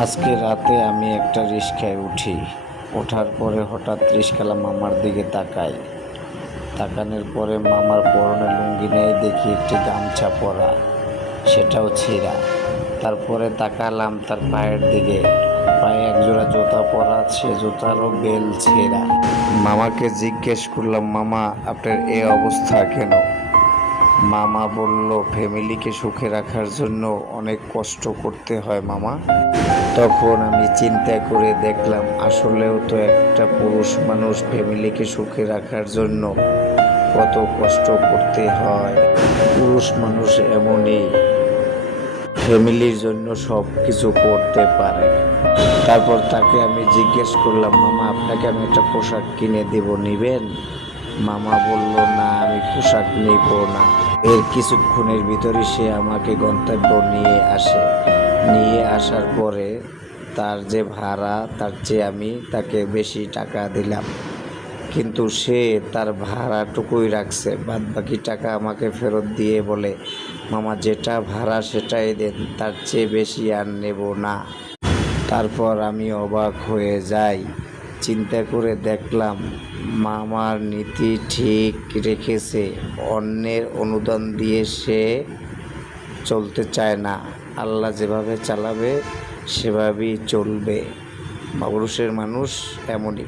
আজকে রাতে আমি একটা রিক্সায় উঠি। ওঠার পরে হঠাৎ রিক্সাওয়ালা মামার দিকে তাকাই। তাকানোর পরে মামার পরনে লুঙ্গি নেই, দেখি একটি গামছা পরা, সেটাও ছিঁড়া। তারপরে তাকালাম তার পায়ের দিকে, পায়ে একজোড়া জুতা পরা, সে জুতারও বেল ছেঁড়া। মামাকে জিজ্ঞেস করলাম, মামা আপনার এই অবস্থা কেন? মামা বলল, ফ্যামিলিকে সুখে রাখার জন্য অনেক কষ্ট করতে হয় মামা। তখন আমি চিন্তা করে দেখলাম, আসলেও তো একটা পুরুষ মানুষ ফ্যামিলিকে সুখে রাখার জন্য কত কষ্ট করতে হয়। পুরুষ মানুষ এমনই, ফ্যামিলির জন্য সব কিছু করতে পারে। তারপর তাকে আমি জিজ্ঞেস করলাম, মামা আপনাকে আমি একটা পোশাক কিনে দেব, নিবেন? মামা বলল, না আমি পোশাক নিব না। এর কিছুক্ষণের ভিতরে সে আমাকে গন্তব্য নিয়ে আসে। নিয়ে আসার পরে তার যে ভাড়া, তার চেয়ে আমি তাকে বেশি টাকা দিলাম, কিন্তু সে তার ভাড়াটুকুই রাখছে, বাদ বাকি টাকা আমাকে ফেরত দিয়ে বলে, মামা যেটা ভাড়া সেটাই দেন, তার চেয়ে বেশি আর নেব না। তারপর আমি অবাক হয়ে যাই। চিন্তা করে দেখলাম মামার নীতি ঠিক রেখেছে। অন্যের অনুদান দিয়ে সে চলতে চায় না। আল্লাহ যেভাবে চালাবে সেভাবেই চলবে। পুরুষের মানুষ এমনই।